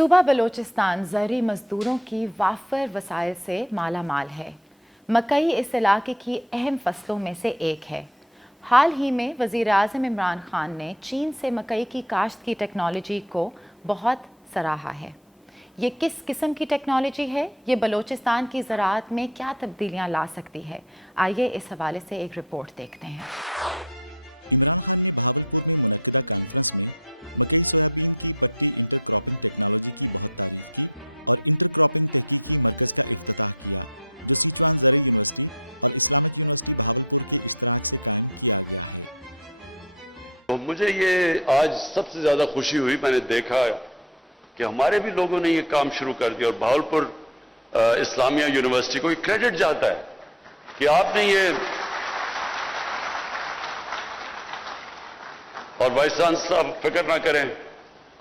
सूबा बलूचिस्तान ज़रूरी मज़दूरों की वाफर वसाइल से माला माल है। मकई इस इलाके की अहम फसलों में से एक है। हाल ही में वज़ीर-ए-आज़म इमरान खान ने चीन से मकई की काश्त की टेक्नोलॉजी को बहुत सराहा है। ये किस किस्म की टेक्नोलॉजी है? ये बलूचिस्तान की ज़राअत में क्या तब्दीलियाँ ला सकती है? आइए इस हवाले से एक रिपोर्ट देखते हैं। तो मुझे ये आज सबसे ज्यादा खुशी हुई, मैंने देखा कि हमारे भी लोगों ने ये काम शुरू कर दिया और भावलपुर इस्लामिया यूनिवर्सिटी को ये क्रेडिट जाता है कि आपने ये, और वाइस चांसलर साहब फिक्र ना करें,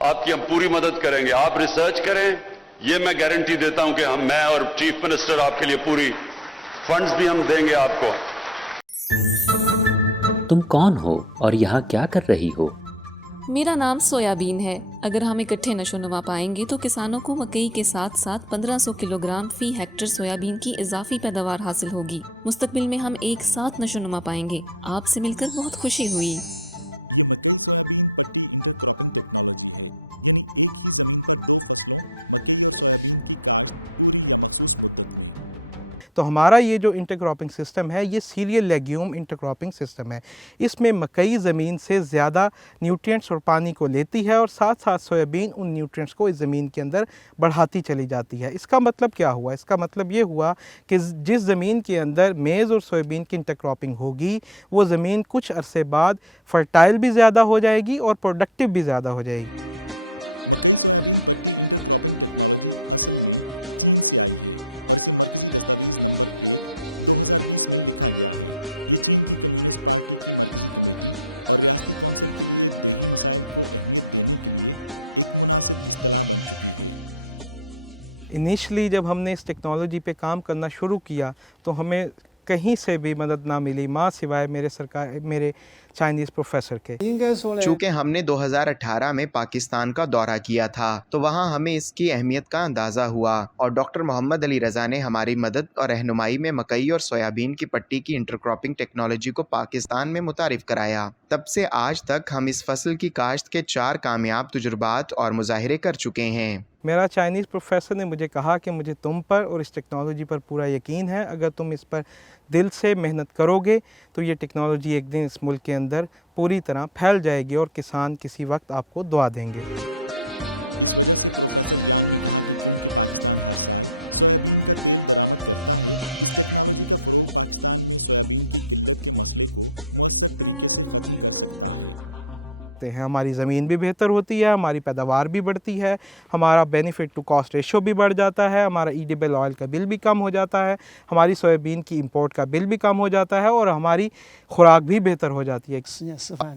आपकी हम पूरी मदद करेंगे। आप रिसर्च करें, ये मैं गारंटी देता हूं कि मैं और चीफ मिनिस्टर आपके लिए पूरी फंड्स भी हम देंगे आपको। तुम कौन हो और यहाँ क्या कर रही हो? मेरा नाम सोयाबीन है। अगर हम इकट्ठे नशोनुमा पाएंगे तो किसानों को मकई के साथ साथ 1500 किलोग्राम फी हेक्टर सोयाबीन की इजाफी पैदावार हासिल होगी। मुस्तकबिल में हम एक साथ नशोनुमा पाएंगे। आपसे मिलकर बहुत खुशी हुई। तो हमारा ये जो इंटरक्रॉपिंग सिस्टम है, ये सीरियल लेग्यूम इंटरक्रॉपिंग सिस्टम है। इसमें मकई ज़मीन से ज़्यादा न्यूट्रिएंट्स और पानी को लेती है और साथ साथ सोयाबीन उन न्यूट्रिएंट्स को इस ज़मीन के अंदर बढ़ाती चली जाती है। इसका मतलब क्या हुआ? इसका मतलब ये हुआ कि जिस ज़मीन के अंदर मेज़ और सोयाबीन की इंटरक्रॉपिंग होगी, वो ज़मीन कुछ अरसे बाद फर्टाइल भी ज़्यादा हो जाएगी और प्रोडक्टिव भी ज़्यादा हो जाएगी। इनिशियली जब हमने इस टेक्नोलॉजी पे काम करना शुरू किया तो हमें कहीं से भी मदद ना मिली, माँ सिवाय मेरे चाइनीज़ प्रोफेसर के। चूँकि हमने 2018 में पाकिस्तान का दौरा किया था तो वहाँ हमें इसकी अहमियत का अंदाज़ा हुआ और डॉक्टर मोहम्मद अली रज़ा ने हमारी मदद और रहनुमाई में मकई और सोयाबीन की पट्टी की इंटरक्रॉपिंग टेक्नोलॉजी को पाकिस्तान में मुतारिफ कराया। तब से आज तक हम इस फसल की काश्त के 4 कामयाब तजुर्बात और मुजाहिरे कर चुके हैं। मेरा चाइनीज़ प्रोफेसर ने मुझे कहा कि मुझे तुम पर और इस टेक्नोलॉजी पर पूरा यकीन है। अगर तुम इस पर दिल से मेहनत करोगे तो ये टेक्नोलॉजी एक दिन इस मुल्क के अंदर पूरी तरह फैल जाएगी और किसान किसी वक्त आपको दुआ देंगे। हैं हमारी ज़मीन भी बेहतर होती है, हमारी पैदावार भी बढ़ती है, हमारा बेनिफिट टू कॉस्ट रेशो भी बढ़ जाता है, हमारा ईडिबल ऑयल का बिल भी कम हो जाता है, हमारी सोयाबीन की इंपोर्ट का बिल भी कम हो जाता है और हमारी खुराक भी बेहतर हो जाती है।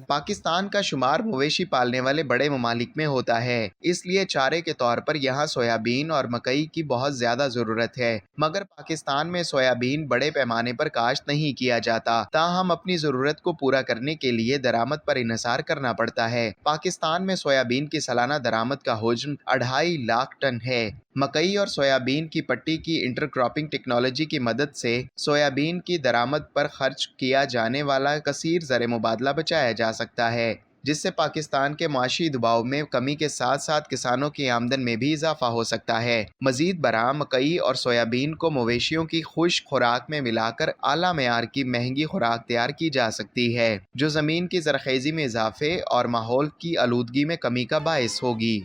पाकिस्तान का शुमार मवेशी पालने वाले बड़े ममालिक में होता है, इसलिए चारे के तौर पर यहाँ सोयाबीन और मकई की बहुत ज़्यादा ज़रूरत है। मगर पाकिस्तान में सोयाबीन बड़े पैमाने पर काश्त नहीं किया जाता, ताहम अपनी ज़रूरत को पूरा करने के लिए दरामद पर इन्हिसार करना पड़ता है। पाकिस्तान में सोयाबीन की सालाना दरामद का हुज्म 2.5 लाख टन है। मकई और सोयाबीन की पट्टी की इंटरक्रॉपिंग टेक्नोलॉजी की मदद से सोयाबीन की दरामद पर खर्च किया जाने वाला कसीर ज़र मुबादला बचाया जा सकता है, जिससे पाकिस्तान के माशी दबाव में कमी के साथ साथ किसानों की आमदन में भी इजाफा हो सकता है। मजीद बराह मकई और सोयाबीन को मवेशियों की खुश्क खुराक में मिलाकर आला मेयार की महंगी खुराक तैयार की जा सकती है, जो ज़मीन की ज़रख़ेज़ी में इजाफे और माहौल की आलूदगी में कमी का बायस होगी।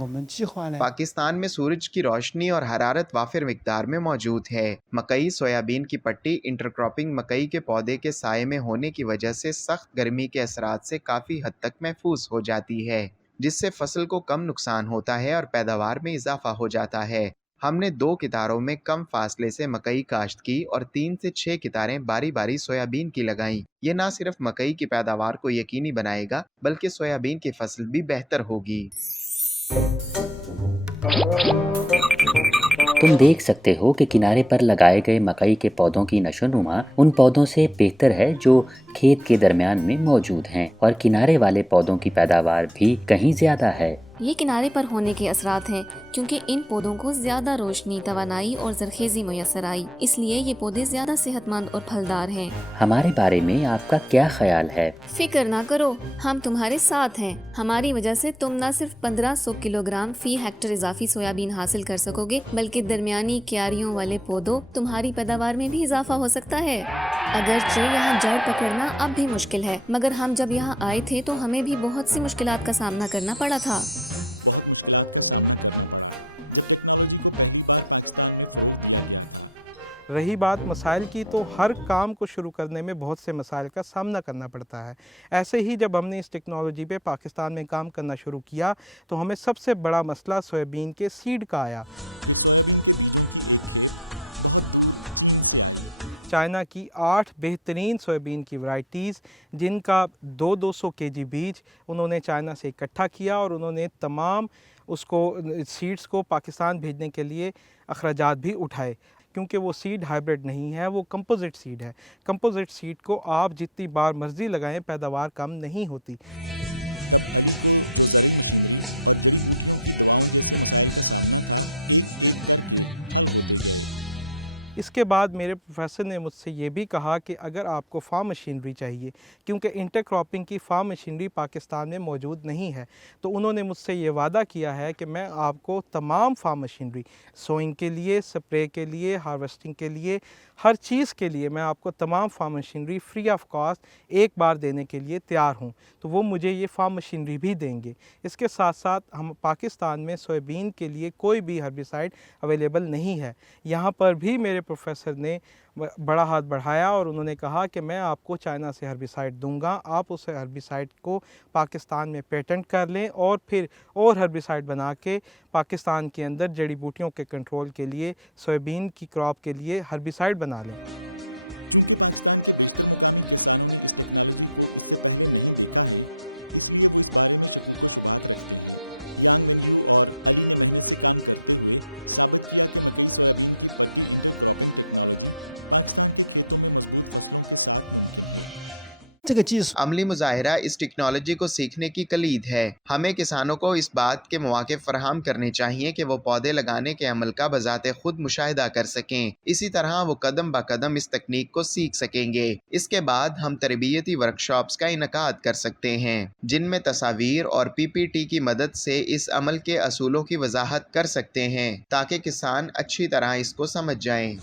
पाकिस्तान में सूरज की रोशनी और हरारत वाफिर मिकदार में मौजूद है। मकई सोयाबीन की पट्टी इंटरक्रॉपिंग मकई के पौधे के साये में होने की वजह से सख्त गर्मी के असरात से काफ़ी हद तक महफूज हो जाती है, जिससे फसल को कम नुकसान होता है और पैदावार में इजाफा हो जाता है। हमने 2 कितारों में कम फासले से मकई काश्त की और 3 से 6 कितारें बारी बारी सोयाबीन की लगाईं। ये न सिर्फ मकई की पैदावार को यकीनी बनाएगा बल्कि सोयाबीन की फसल भी बेहतर होगी। तुम देख सकते हो कि किनारे पर लगाए गए मकई के पौधों की नशोनुमा उन पौधों से बेहतर है जो खेत के दरमियान में मौजूद हैं, और किनारे वाले पौधों की पैदावार भी कहीं ज्यादा है। ये किनारे पर होने के असरात हैं, क्योंकि इन पौधों को ज्यादा रोशनी, तवानाई और जरखेजी मुयस्सर आई, इसलिए ये पौधे ज्यादा सेहतमंद और फलदार हैं। हमारे बारे में आपका क्या ख्याल है? फिक्र ना करो, हम तुम्हारे साथ हैं। हमारी वजह से तुम न सिर्फ 1500 किलोग्राम फी हेक्टर इजाफी सोयाबीन हासिल कर सकोगे, बल्कि दरमियानी क्यारियों वाले पौधों तुम्हारी पैदावार में भी इजाफा हो सकता है। अगरचे यहाँ जड़ पकड़ना अब भी मुश्किल है, मगर हम जब यहाँ आए थे तो हमें भी बहुत सी मुश्किलात का सामना करना पड़ा था। रही बात मसाइल की, तो हर काम को शुरू करने में बहुत से मसाइल का सामना करना पड़ता है। ऐसे ही जब हमने इस टेक्नोलॉजी पे पाकिस्तान में काम करना शुरू किया तो हमें सबसे बड़ा मसला सोयाबीन के सीड का आया। चाइना की 8 बेहतरीन सोयाबीन की वैरायटीज़, जिनका 200 केजी बीज उन्होंने चाइना से इकट्ठा किया, और उन्होंने तमाम उसको सीड्स को पाकिस्तान भेजने के लिए अखराजात भी उठाए, क्योंकि वो सीड हाइब्रिड नहीं है, वो कंपोजिट सीड है। कंपोजिट सीड को आप जितनी बार मर्ज़ी लगाएं, पैदावार कम नहीं होती। इसके बाद मेरे प्रोफेसर ने मुझसे ये भी कहा कि अगर आपको फार्म मशीनरी चाहिए, क्योंकि इंटरक्रॉपिंग की फार्म मशीनरी पाकिस्तान में मौजूद नहीं है, तो उन्होंने मुझसे ये वादा किया है कि मैं आपको तमाम फार्म मशीनरी, सोइंग के लिए, स्प्रे के लिए, हार्वेस्टिंग के लिए, हर चीज़ के लिए मैं आपको तमाम farm machinery free of cost एक बार देने के लिए तैयार हूँ। तो वो मुझे ये फार्म मशीनरी भी देंगे। इसके साथ साथ हम पाकिस्तान में सोयाबीन के लिए कोई भी हर्बिसाइड अवेलेबल नहीं है। यहाँ पर भी मेरे प्रोफेसर ने बड़ा हाथ बढ़ाया और उन्होंने कहा कि मैं आपको चाइना से हर्बिसाइड दूंगा, आप उस हर्बिसाइड को पाकिस्तान में पेटेंट कर लें और फिर और हर्बिसाइड बना के पाकिस्तान के अंदर जड़ी बूटियों के कंट्रोल के लिए, सोयाबीन की क्रॉप के लिए हर्बिसाइड बना लें। अमली मुजाहिरा इस टेक्नोलॉजी को सीखने की कलीद है। हमें किसानों को इस बात के मौके फराहम करने चाहिए कि वो पौधे लगाने के अमल का बजाते खुद मुशाहिदा कर सकें। इसी तरह वो कदम ब कदम इस तकनीक को सीख सकेंगे। इसके बाद हम तरबियती वर्कशॉप्स का इनकाद कर सकते हैं, जिनमें तस्वीर और PPT की मदद से इस अमल के असूलों की वजाहत कर सकते हैं, ताकि किसान अच्छी तरह इसको समझ जाएं।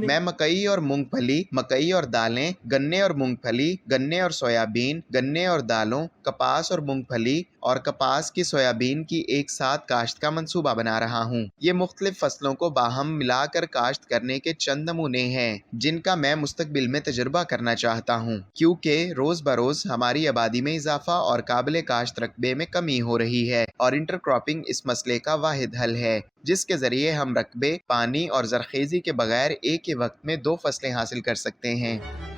मैं मकई और मूंगफली, मकई और दालें, गन्ने और मूंगफली, गन्ने और सोयाबीन, गन्ने और दालों, कपास और मूंगफली और कपास की सोयाबीन की एक साथ काश्त का मंसूबा बना रहा हूँ। ये मुख्तलिफ फसलों को बाहम मिलाकर काश्त करने के चंद नमूने हैं, जिनका मैं मुस्तकबिल में तजुर्बा करना चाहता हूँ, क्योंकि रोज बरोज हमारी आबादी में इजाफा और काबिल काश्त रकबे में कमी हो रही है, और इंटरक्रॉपिंग इस मसले का वाहिद हल है, जिसके जरिए हम रकबे, पानी और जरखेजी के बगैर एक ही वक्त में 2 फसलें हासिल कर सकते हैं।